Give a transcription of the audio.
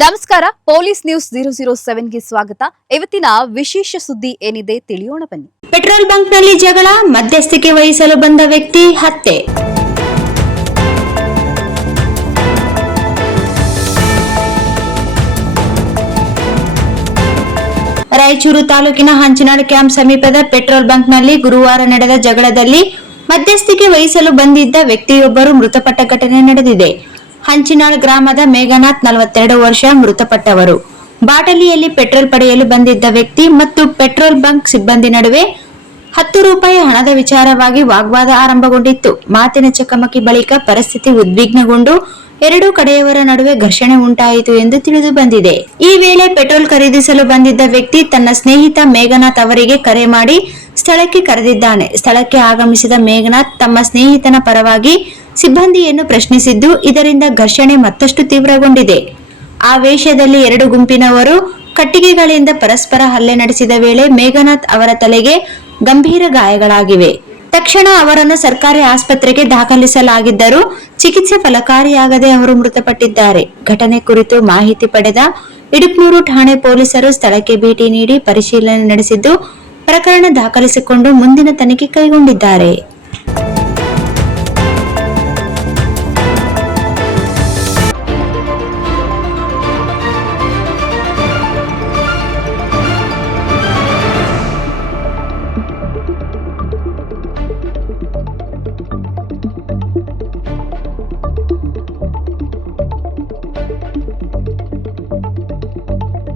ನಮಸ್ಕಾರ, police news 007ಗೆ ಸ್ವಾಗತ. ಇವತ್ತಿನ ವಿಶೇಷ ಸುದ್ದಿ ಏನಿದೆ ತಿಳಿಯೋಣ ಬನ್ನಿ. ಪೆಟ್ರೋಲ್ ಬಂಕ್ನಲ್ಲಿ ಜಗಳ, ಮಧ್ಯಸ್ಥಿಕೆ ವಹಿಸಲು ಬಂದ ವ್ಯಕ್ತಿ ಹತ್ಯೆ. ರಾಯಚೂರು ತಾಲೂಕಿನ ಹಂಚಿನಾಳ್ ಕ್ಯಾಂಪ್ ಸಮೀಪದ ಪೆಟ್ರೋಲ್ ಬಂಕ್ನಲ್ಲಿ ಗುರುವಾರ ನಡೆದ ಜಗಳದಲ್ಲಿ ಮಧ್ಯಸ್ಥಿಕೆ ವಹಿಸಲು ಬಂದಿದ್ದ ವ್ಯಕ್ತಿಯೊಬ್ಬರು ಮೃತಪಟ್ಟ ಘಟನೆ ನಡೆದಿದೆ. ಹಂಚಿನಾಳ್ ಗ್ರಾಮದ ಮೇಘನಾಥ್ 42 ವರ್ಷ ಮೃತಪಟ್ಟವರು. ಬಾಟಲಿಯಲ್ಲಿ ಪೆಟ್ರೋಲ್ ಪಡೆಯಲು ಬಂದಿದ್ದ ವ್ಯಕ್ತಿ ಮತ್ತು ಪೆಟ್ರೋಲ್ ಬಂಕ್ ಸಿಬ್ಬಂದಿ ನಡುವೆ 10 ರೂಪಾಯಿ ಹಣದ ವಿಚಾರವಾಗಿ ವಾಗ್ವಾದ ಆರಂಭಗೊಂಡಿತ್ತು. ಮಾತಿನ ಚಕಮಕಿ ಬಳಿಕ ಪರಿಸ್ಥಿತಿ ಉದ್ವಿಗ್ನಗೊಂಡು ಎರಡೂ ಕಡೆಯವರ ನಡುವೆ ಘರ್ಷಣೆ ಉಂಟಾಯಿತು ಎಂದು ತಿಳಿದು ಬಂದಿದೆ. ಈ ವೇಳೆ ಪೆಟ್ರೋಲ್ ಖರೀದಿಸಲು ಬಂದಿದ್ದ ವ್ಯಕ್ತಿ ತನ್ನ ಸ್ನೇಹಿತ ಮೇಘನಾಥ್ ಅವರಿಗೆ ಕರೆ ಮಾಡಿ ಸ್ಥಳಕ್ಕೆ ಕರೆದಿದ್ದಾನೆ. ಸ್ಥಳಕ್ಕೆ ಆಗಮಿಸಿದ ಮೇಘನಾಥ್ ತಮ್ಮ ಸ್ನೇಹಿತನ ಪರವಾಗಿ ಸಿಬ್ಬಂದಿಯನ್ನು ಪ್ರಶ್ನಿಸಿದ್ದು, ಇದರಿಂದ ಘರ್ಷಣೆ ಮತ್ತಷ್ಟು ತೀವ್ರಗೊಂಡಿದೆ. ಆವೇಶದಲ್ಲಿ ಎರಡು ಗುಂಪಿನವರು ಕಟ್ಟಿಗೆಗಳಿಂದ ಪರಸ್ಪರ ಹಲ್ಲೆ ನಡೆಸಿದ ವೇಳೆ ಮೇಘನಾಥ್ ಅವರ ತಲೆಗೆ ಗಂಭೀರ ಗಾಯಗಳಾಗಿವೆ. ತಕ್ಷಣ ಅವರನ್ನು ಸರ್ಕಾರಿ ಆಸ್ಪತ್ರೆಗೆ ದಾಖಲಿಸಲಾಗಿದ್ದರೂ ಚಿಕಿತ್ಸೆ ಫಲಕಾರಿಯಾಗದೆ ಅವರು ಮೃತಪಟ್ಟಿದ್ದಾರೆ. ಘಟನೆ ಕುರಿತು ಮಾಹಿತಿ ಪಡೆದ ಇಡುಕ್ನೂರು ಠಾಣೆ ಪೊಲೀಸರು ಸ್ಥಳಕ್ಕೆ ಭೇಟಿ ನೀಡಿ ಪರಿಶೀಲನೆ ನಡೆಸಿದ್ದು, ಪ್ರಕರಣ ದಾಖಲಿಸಿಕೊಂಡು ಮುಂದಿನ ತನಿಖೆ ಕೈಗೊಂಡಿದ್ದಾರೆ.